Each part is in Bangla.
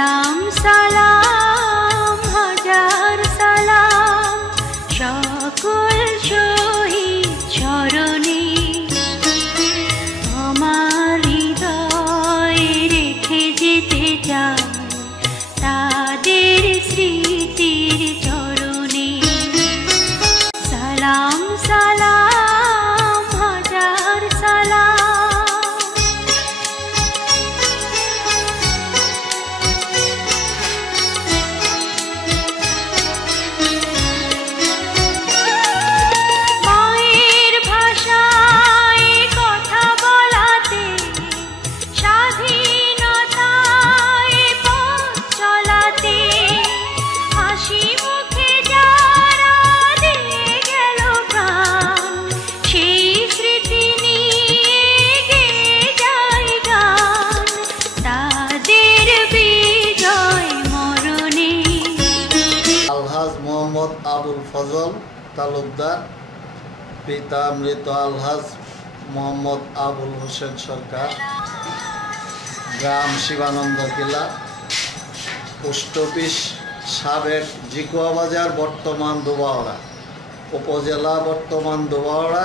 সালাম সালাম হাজার সালাম সকল শহীদ চরণে, আমার হৃদয়ে রেখে যেতে চাই তাদের স্মৃতির চরণে। সালাম সালাম হাজার সালাম। মোহাম্মদ আবুল ফজল তালুকদার, পিতা মৃত আলহাজ মোহাম্মদ আবুল হোসেন সরকার, গ্রাম শিবানন্দ কিলা, পোস্ট অফিস সাবেক জিকুয়া বাজার বর্তমান দুবাওড়া, উপজেলা বর্তমান দুবাওড়া,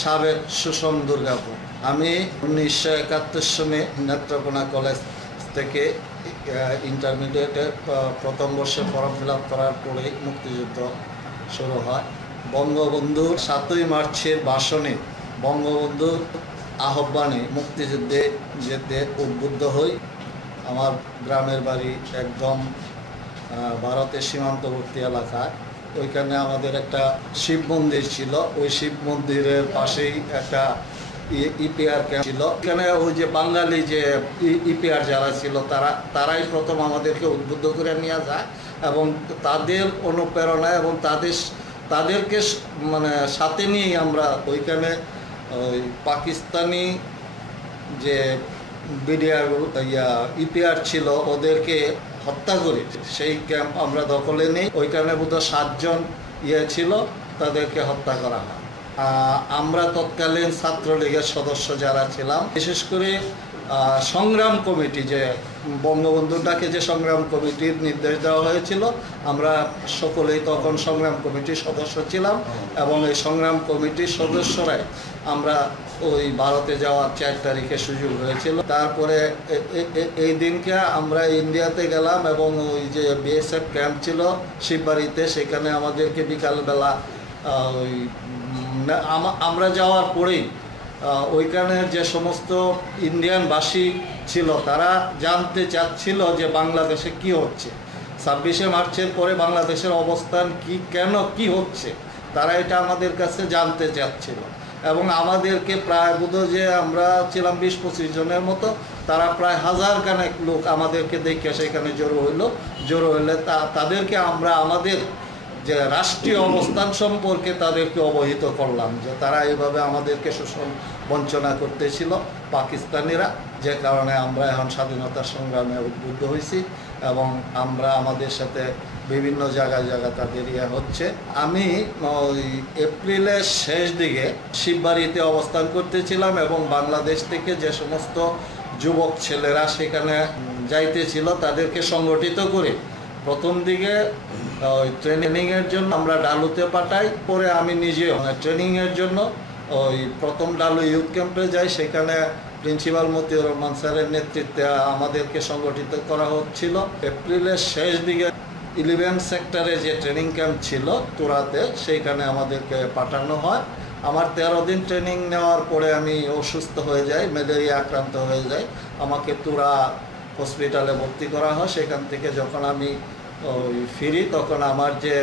সাবেক সুষম দুর্গাপুর। আমি 1971 সনে নেত্রকোনা কলেজ থেকে ইন্টারমিডিয়েটে প্রথম বর্ষে ফর্ম ফিল আপ করার পরেই মুক্তিযুদ্ধ শুরু হয়। বঙ্গবন্ধুর 7ই মার্চের ভাষণে বঙ্গবন্ধুর আহ্বানে মুক্তিযুদ্ধে যেতে উদ্বুদ্ধ হই। আমার গ্রামের বাড়ি একদম ভারতের সীমান্তবর্তী এলাকায়। ওইখানে আমাদের একটা শিব মন্দির ছিল, ওই শিব মন্দিরের পাশেই একটা ইপিআর ক্যাম্প ছিল। এখানে ওই যে বাঙালি যে ইপিআর যারা ছিল তারাই প্রথম আমাদেরকে উদ্বুদ্ধ করে নিয়ে যায় এবং তাদের অনুপ্রেরণায় এবং তাদেরকে মানে সাথে নিয়েই আমরা ওইখানে ওই পাকিস্তানি যে বিডিআর ইপিআর ছিল ওদেরকে হত্যা করি। সেই ক্যাম্প আমরা দখলে নিই। ওইখানে বোধহয় 7 জন ছিল, তাদেরকে হত্যা করা হয়। আমরা তৎকালীন ছাত্রলীগের সদস্য যারা ছিলাম, বিশেষ করে সংগ্রাম কমিটি, যে বঙ্গবন্ধুটাকে যে সংগ্রাম কমিটির নির্দেশ দেওয়া হয়েছিল, আমরা সকলেই তখন সংগ্রাম কমিটির সদস্য ছিলাম এবং এই সংগ্রাম কমিটির সদস্যরাই আমরা ওই ভারতে যাওয়ার 4 তারিখে সুযোগ হয়েছিল। তারপরে এই দিনকে আমরা ইন্ডিয়াতে গেলাম এবং ওই যে বিএসএফ ক্যাম্প ছিল শিববাড়িতে, সেখানে আমাদেরকে বিকালবেলা ওই আমরা যাওয়ার পরেই ওইখানে যে সমস্ত ইন্ডিয়ানবাসী ছিল তারা জানতে চাচ্ছিল যে বাংলাদেশে কি হচ্ছে, 26শে মার্চের পরে বাংলাদেশের অবস্থান কি, কেন কি হচ্ছে, তারা এটা আমাদের কাছে জানতে চাচ্ছিল এবং আমাদেরকে প্রায় বোধহয় যে আমরা ছিলাম 20-25 জনের মতো, তারা প্রায় 1000 খানেক লোক আমাদেরকে দেখে সেখানে জড়ো হইলে তাদেরকে আমরা আমাদের যে রাষ্ট্রীয় অবস্থান সম্পর্কে তাদেরকে অবহিত করলাম যে তারা এইভাবে আমাদেরকে শোষণ বঞ্চনা করতেছিল পাকিস্তানিরা, যে কারণে আমরা এখন স্বাধীনতা সংগ্রামে উদ্বুদ্ধ হয়েছি এবং আমরা আমাদের সাথে বিভিন্ন জায়গায় তাদের হচ্ছে। আমি ওই এপ্রিলের শেষ দিকে শিববাড়িতে অবস্থান করতেছিলাম এবং বাংলাদেশ থেকে যে সমস্ত যুবক ছেলেরা সেখানে যাইতেছিল তাদেরকে সংগঠিত করে প্রথম দিকে ওই ট্রেনিংয়ের জন্য আমরা ডালুতে পাঠাই। পরে আমি নিজেও ট্রেনিংয়ের জন্য ওই প্রথম ডালু ইউথ ক্যাম্পে যাই। সেখানে প্রিন্সিপাল মতিউর রহমান স্যারের নেতৃত্বে আমাদেরকে সংগঠিত করা হচ্ছিল। এপ্রিলের শেষ দিকে 11 সেক্টরে যে ট্রেনিং ক্যাম্প ছিল তুরাতে, সেইখানে আমাদেরকে পাঠানো হয়। আমার 13 দিন ট্রেনিং নেওয়ার পরে আমি অসুস্থ হয়ে যাই, ম্যালেরিয়া আক্রান্ত হয়ে যাই। আমাকে তুরা হসপিটালে ভর্তি করা হয়। সেখান থেকে যখন আমি ওই ফিরি তখন আমার যে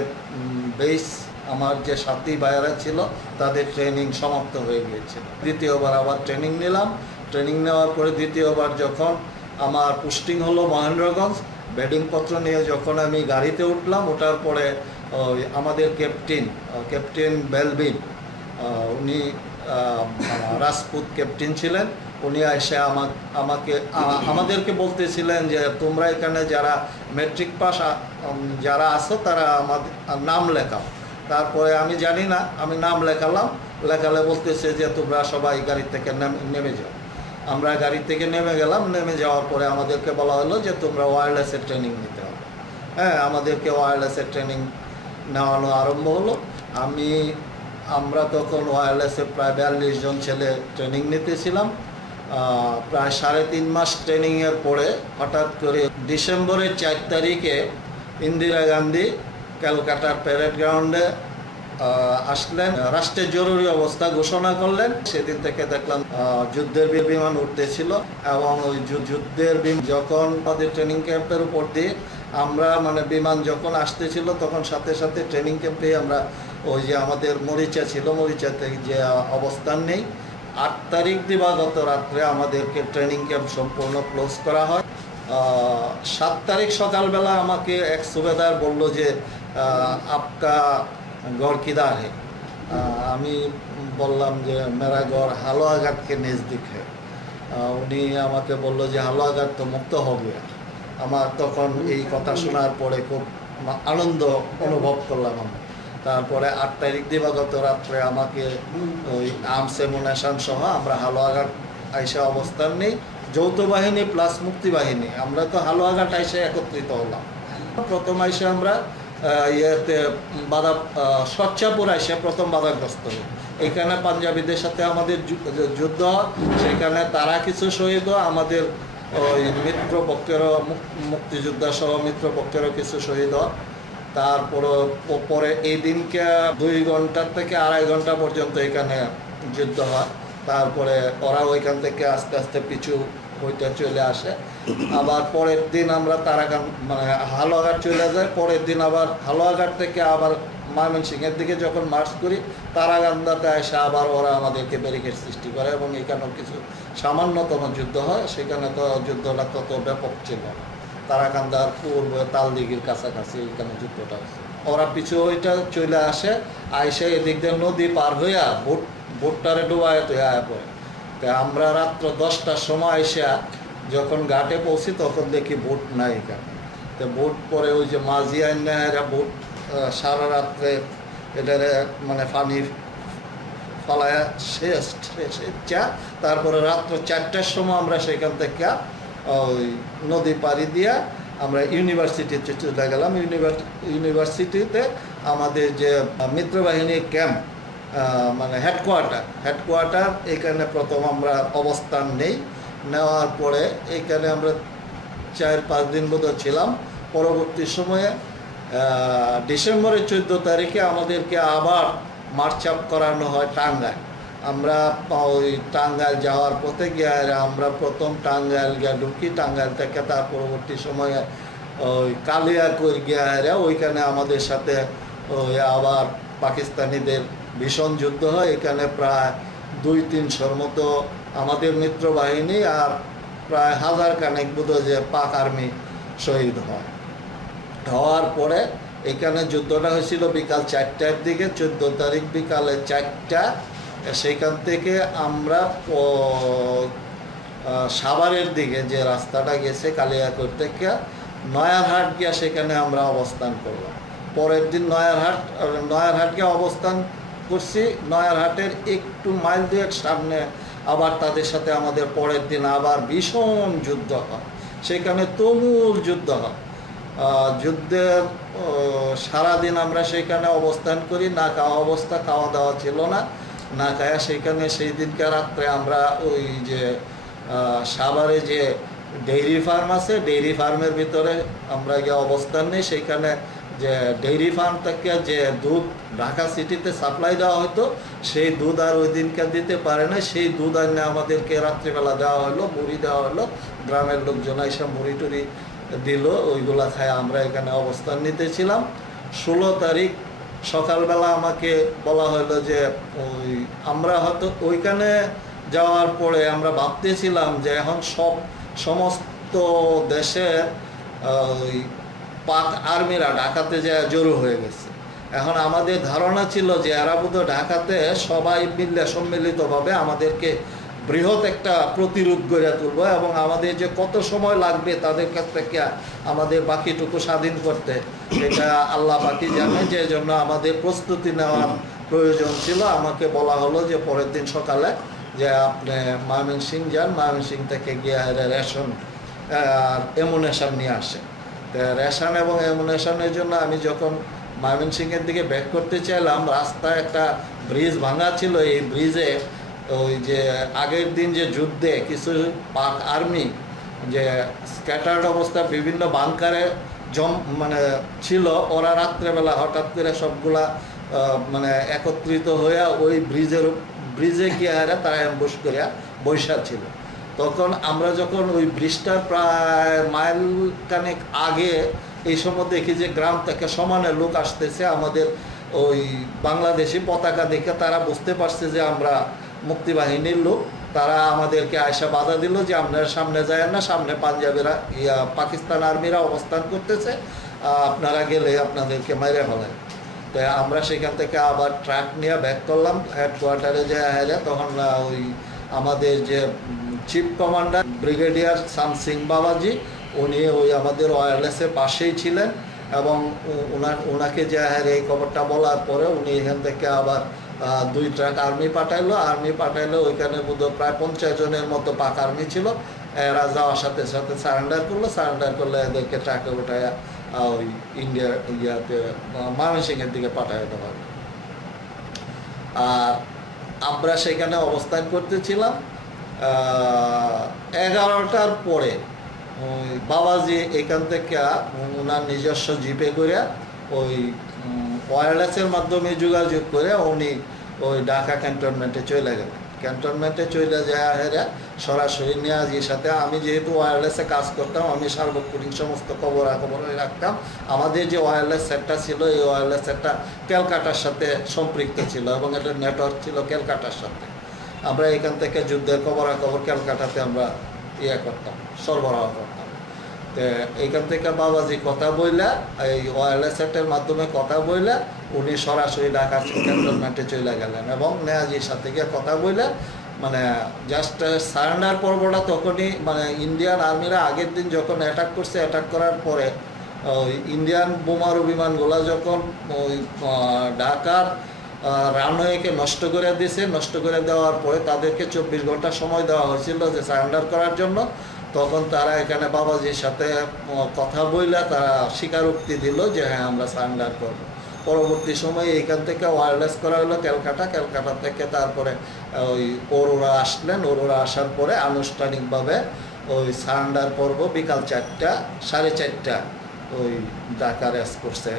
বেস, আমার যে সাথী ভাইয়েরা ছিল তাদের ট্রেনিং সমাপ্ত হয়ে গিয়েছিল। দ্বিতীয়বার আবার ট্রেনিং নিলাম। ট্রেনিং নেওয়ার পরে দ্বিতীয়বার যখন আমার পোস্টিং হলো মহেন্দ্রগঞ্জ, বেডিংপত্র নিয়ে যখন আমি গাড়িতে উঠলাম, ওঠার পরে ওই আমাদের ক্যাপ্টেন বেলবিন, উনি রাজপুত ক্যাপ্টেন ছিলেন, উনি এসে আমাদেরকে বলতেছিলেন যে তোমরা এখানে যারা মেট্রিক পাস যারা আছো তারা আমাদের নাম লেখাও। তারপরে আমি জানি না, আমি নাম লেখালে বলতেছে যে তোমরা সবাই গাড়ি থেকে নেমে যাও। আমরা গাড়ি থেকে নেমে গেলাম। নেমে যাওয়ার পরে আমাদেরকে বলা হলো যে তোমরা ওয়্যারলেসের ট্রেনিং নিতে হবে। হ্যাঁ, আমাদেরকে ওয়্যারলেসের ট্রেনিং নেওয়ানো আরম্ভ হলো। আমরা তখন ওয়্যারলেসে প্রায় 42 জন ছেলে ট্রেনিং নিতেছিলাম। প্রায় 3.5 মাস ট্রেনিংয়ের পরে হঠাৎ করে ডিসেম্বরের 4 তারিখে ইন্দিরা গান্ধী ক্যালকাটার প্যারেড গ্রাউন্ডে আসলেন, রাষ্ট্রের জরুরি অবস্থা ঘোষণা করলেন। সেদিন থেকে দেখলাম যুদ্ধের বিমান উঠতেছিল এবং ওই যুদ্ধের যখন আমাদের ট্রেনিং ক্যাম্পের উপর দিয়ে আমরা মানে বিমান যখন আসতেছিল তখন সাথে সাথে ট্রেনিং ক্যাম্পে আমরা ওই যে আমাদের মরিচা ছিল, মরিচাতে যে অবস্থান নেই। 8 তারিখ দিবাগত রাত্রে আমাদেরকে ট্রেনিং ক্যাম্প সম্পূর্ণ ক্লোজ করা হয়। 7 তারিখ সকালবেলা আমাকে এক সুবেদার বলল যে আপকা গড় কিদার হে। আমি বললাম যে মেরা গড় হালুয়াঘাট কে নজদিক হে। উনি আমাকে বলল যে হালুয়াঘাট তো মুক্ত হবে। আমার তখন এই কথা শোনার পরে খুব আনন্দ অনুভব করলাম আমি। তারপরে 8 তারিখ দিবাগত রাত্রে আমাকে ওই আর্মস এমুনেশন সহ আমরা হালুয়াঘাট আইসা অবস্থান নেই। যৌথ বাহিনী প্লাস মুক্তি বাহিনী আমরা তো হালুয়াঘাট আইসা একত্রিত হলাম। প্রথম আইসা আমরা সচ্চাপুর আইসা প্রথম বাধাগ্রস্ত হই। এখানে পাঞ্জাবিদের সাথে আমাদের যুদ্ধ, সেখানে তারা কিছু শহীদ, আমাদের ওই মিত্রপক্ষেরও মুক্তিযোদ্ধা সহ মিত্রপক্ষেরও কিছু শহীদ। পরে এই দিনকে 2 ঘন্টা থেকে 2.5 ঘন্টা পর্যন্ত এখানে যুদ্ধ হয়। তারপরে ওরা ওইখান থেকে আস্তে আস্তে পিছু হইতে চলে আসে। আবার পরের দিন আমরা মানে হালুয়াঘাট চলে যাই। পরের দিন আবার হালুয়াঘাট থেকে আবার ময়মনসিংহের দিকে যখন মার্চ করি, তারাকান্দাতে এসে আবার ওরা আমাদেরকে ব্যারিকেড সৃষ্টি করে এবং এখানেও কিছু সামান্যতম যুদ্ধ হয়। সেখানে তো যুদ্ধটা তত ব্যাপক ছিল। তারাকান্দার পূর্ব তালদিঘির কাছাকাছি এখানে যুদ্ধটা হচ্ছে। ওরা পিছু ওইটা চলে আসে, আইসে এদিক দিয়ে নদী পার হইয়া বোটটারে ডুবায় তো পড়ে। আমরা রাত্র 10টার সময় আইসা যখন ঘাটে পৌঁছি তখন দেখি বোট নাই এখানে। তো বোট পরে ওই যে মাঝি আইনা এরা বোট সারা রাত্রে এটারে মানে পানি ফালায়া শেষ। তারপরে রাত্র 4টার সময় আমরা সেখান থেকে ওই নদী পাড়ি দিয়া আমরা ইউনিভার্সিটিতে চলে গেলাম। ইউনিভার্সিটিতে আমাদের যে মিত্রবাহিনীর ক্যাম্প মানে হেডকোয়ার্টার এখানে প্রথম আমরা অবস্থান নেওয়ার পরে এইখানে আমরা 4-5 দিন বোধহয় ছিলাম। পরবর্তী সময়ে ডিসেম্বরের 14 তারিখে আমাদেরকে আবার মার্চ আপ করানো হয় টাঙ্গাইল। আমরা ওই টাঙ্গাইল যাওয়ার পথে গিয়ে আমরা প্রথম টাঙ্গাইল গিয়ে ঢুকি। টাঙ্গাইল থেকে তার পরবর্তী সময়ে ওই কালিয়াকৈর গিয়ে ওইখানে আমাদের সাথে ওই আবার পাকিস্তানিদের ভীষণ যুদ্ধ হয়। এখানে প্রায় 200-300 মতো আমাদের মিত্র বাহিনী আর প্রায় 1000 খানেক বোধহয় যে পাক আর্মি শহীদ হওয়ার পরে এখানে যুদ্ধটা হয়েছিল বিকাল 4টার দিকে, 14 তারিখ বিকালে 4টা। সেইখান থেকে আমরা সাভারের দিকে যে রাস্তাটা গেছে কালিয়াকৈর থেকে নয়ারহাট গিয়া সেখানে আমরা অবস্থান করলাম। পরের দিন নয়ারহাট গিয়ে অবস্থান করছি। নয়ারহাটের একটু মাইল 2 সামনে আবার তাদের সাথে আমাদের পরের দিন আবার ভীষণ যুদ্ধ হয়। সেখানে তুমুল যুদ্ধ হয়। যুদ্ধের সারাদিন আমরা সেখানে অবস্থান করি। না খাওয়া দাওয়া ছিল না খায়া সেখানে সেই দিনকে রাত্রে আমরা ওই যে সাভারে যে ডেইরি ফার্ম আছে, ডেইরি ফার্মের ভিতরে আমরা গিয়ে অবস্থান নেই। সেইখানে যে ডেইরি ফার্ম থেকে যে দুধ ঢাকা সিটিতে সাপ্লাই দেওয়া হতো, সেই দুধ আর ওই দিনকে দিতে পারে না। সেই দুধ আনে আমাদেরকে রাত্রিবেলা দেওয়া হলো, মুড়ি দেওয়া হলো। গ্রামের লোকজন এসে মুড়ি টুড়ি দিল, ওইগুলা খায় আমরা এখানে অবস্থান নিতেছিলাম। 16 তারিখ সকালবেলা আমাকে বলা হলো যে ওই আমরা হয়তো ওইখানে যাওয়ার পরে আমরা ভাবতেছিলাম যে এখন সমস্ত দেশের ওই পাক আর্মিরা ঢাকাতে যায় জড়ো হয়ে গেছে। এখন আমাদের ধারণা ছিল যে এরা বোধহয় ঢাকাতে সবাই মিলে সম্মিলিতভাবে আমাদেরকে বৃহৎ একটা প্রতিরোধ গড়ে তুলব এবং আমাদের যে কত সময় লাগবে তাদের কাছ থেকে আমাদের বাকিটুকু স্বাধীন করতে, এটা আল্লাহ বাকি জানে। যে জন্য আমাদের প্রস্তুতি নেওয়ার প্রয়োজন ছিল। আমাকে বলা হলো যে পরের দিন সকালে যে আপনি ময়মনসিংহ যান, ময়মনসিংহ থেকে গিয়ে রেশন অ্যামুনেশন নিয়ে আসে। রেশন এবং অ্যামুনেশনের জন্য আমি যখন ময়মনসিংহের দিকে ব্যাক করতে চাইলাম, রাস্তায় একটা ব্রিজ ভাঙা ছিল। এই ব্রিজে ওই যে আগের দিন যে যুদ্ধে কিছু পাক আর্মি যে স্ক্যাটার্ড অবস্থা বিভিন্ন বাংকারে মানে ছিল, ওরা রাত্রেবেলা হঠাৎ করে সবগুলা মানে একত্রিত হয়ে ওই ব্রিজে গিয়ে তারা অ্যাম্বুশ করিয়া বৈশা ছিল। তখন আমরা যখন ওই ব্রিজটার প্রায় মাইল খানেক আগে এই সময় দেখি যে গ্রাম থেকে সমানে লোক আসতেছে, আমাদের ওই বাংলাদেশি পতাকা দেখে তারা বুঝতে পারছে যে আমরা মুক্তিবাহিনীর লোক। তারা আমাদেরকে আয়সা বাধা দিল যে আপনারা সামনে যায় না, সামনে পাঞ্জাবিরা পাকিস্তান আর্মিরা অবস্থান করতেছে, আপনারা গেলে আপনাদেরকে মেরে ফেলায়। তো আমরা সেখান থেকে আবার ট্রাক নিয়ে ব্যাক করলাম হেডকোয়ার্টারে যে হেলে। তখন ওই আমাদের যে চিফ কমান্ডার ব্রিগেডিয়ার শাম সিং বাবাজি, উনি ওই আমাদের ওয়্যারলেসের পাশেই ছিলেন এবং ওনাকে যে এই খবরটা বলার পরে উনি এখান থেকে আবার 2 ট্রাক আর্মি পাঠাইলো। ওইখানে বোধহয় প্রায় 50 জনের মতো পাক আর্মি ছিল। এরা যাওয়ার সাথে সাথে সারেন্ডার করলে এদেরকে ট্রাকে উঠায় ওই ইন্ডিয়াতে ময়মনসিংহের দিকে পাঠায় দেওয়া হবে। আর আমরা সেখানে অবস্থান করতেছিলাম। 11টার পরে ওই বাবাজি এখান থেকে ওনার নিজস্ব জিপে করে ওই ওয়্যারলেসের মাধ্যমে যোগাযোগ করে উনি ওই ঢাকা ক্যান্টনমেন্টে চলে গেলেন। ক্যান্টনমেন্টে চলে যায় হেরা সরাসরি নেওয়াজির সাথে। আমি যেহেতু ওয়্যারলেসে কাজ করতাম, আমি সার্বক্ষণিক সমস্ত খবরাখবর রাখতাম। আমাদের যে ওয়্যারলেস সেটটা ছিল, এই ওয়্যারলেস সেটটা ক্যালকাটার সাথে সম্পৃক্ত ছিল এবং এটার নেটওয়ার্ক ছিল ক্যালকাটার সাথে। আমরা এখান থেকে যুদ্ধের খবরাখবর ক্যালকাটাতে আমরা করতাম, সরবরাহ করতাম। তো এইখান থেকে বাবাজি কথা বইলা, এই ওয়্যারলেস সেটের মাধ্যমে কথা বইলা উনি সরাসরি ঢাকা ক্যান্টনমেন্টে চলে গেলেন এবং নেয়াজির সাথে গিয়ে কথা বইলা মানে জাস্ট সারেন্ডার পর্বটা তখনই মানে ইন্ডিয়ান আর্মিরা আগের দিন যখন অ্যাটাক করছে, অ্যাটাক করার পরে ওই ইন্ডিয়ান বোমারু বিমানগুলো যখন ওই ঢাকার রানওয়েকে নষ্ট করে দিয়েছে, নষ্ট করে দেওয়ার পরে তাদেরকে 24 ঘন্টা সময় দেওয়া হয়েছিল যে সারেন্ডার করার জন্য। তখন তারা এখানে বাবাজির সাথে কথা বইলা তারা স্বীকারোক্তি দিল যে হ্যাঁ আমরা সারেন্ডার করবো। পরবর্তী সময়ে এইখান থেকে ওয়্যারলেস করা হলো ক্যালকাটা থেকে। তারপরে ওই অরোরা আসলেন, অরোরা আসার পরে আনুষ্ঠানিকভাবে ওই সারেন্ডার পর্ব বিকাল 4টা 4:30 ওই ঢাকা রেস কোর্সে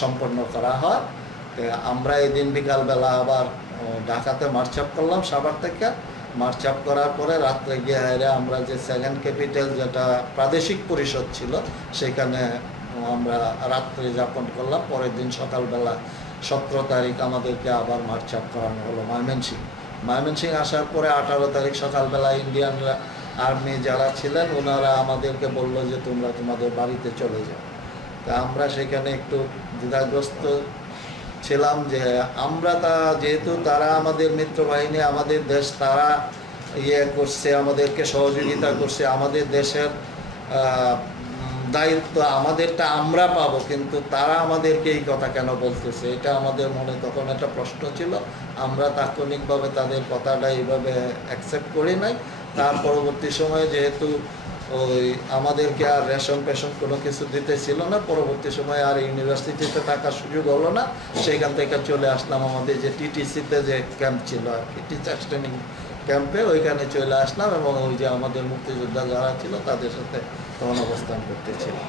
সম্পন্ন করা হয়। আমরা এদিন বিকালবেলা আবার ঢাকাতে মার্চ আপ করলাম সাভার থেকে। মার্চ আপ করার পরে রাত্রে গিয়ে আমরা যে 2nd ক্যাপিটাল যেটা প্রাদেশিক পরিষদ ছিল সেখানে আমরা রাত্রে যাপন করলাম। পরের দিন সকালবেলা 17 তারিখ আমাদেরকে আবার মার্চ আপ করানো হলো ময়মনসিংহ আসার পরে 18 তারিখ সকালবেলা ইন্ডিয়ান আর্মি যারা ছিলেন ওনারা আমাদেরকে বললো যে তোমরা তোমাদের বাড়িতে চলে যাও। তা আমরা সেখানে একটু দ্বিধাগ্রস্ত ছিলাম যে আমরা যেহেতু তারা আমাদের মিত্রবাহিনী, আমাদের দেশ, তারা করছে, আমাদেরকে সহযোগিতা করছে, আমাদের দেশের দায়িত্ব আমাদেরটা আমরা পাবো, কিন্তু তারা আমাদেরকে এই কথা কেন বলতেছে, এটা আমাদের মনে তখন একটা প্রশ্ন ছিল। আমরা তাৎক্ষণিকভাবে তাদের কথাটা এইভাবে অ্যাকসেপ্ট করি নাই। তার পরবর্তী সময়ে যেহেতু ওই আমাদেরকে আর রেশন পেশন কোনো কিছু দিতে ছিল না, পরবর্তী সময়ে আর ইউনিভার্সিটিতে থাকার সুযোগ হলো না। সেইখান থেকে চলে আসলাম আমাদের যে টিটিসিতে যে ক্যাম্প ছিল আর কি, টিচার্স ট্রেনিং ক্যাম্পে, ওইখানে চলে আসলাম এবং ওই যে আমাদের মুক্তিযোদ্ধা যারা ছিল তাদের সাথে তখন অবস্থান করতেছিলাম।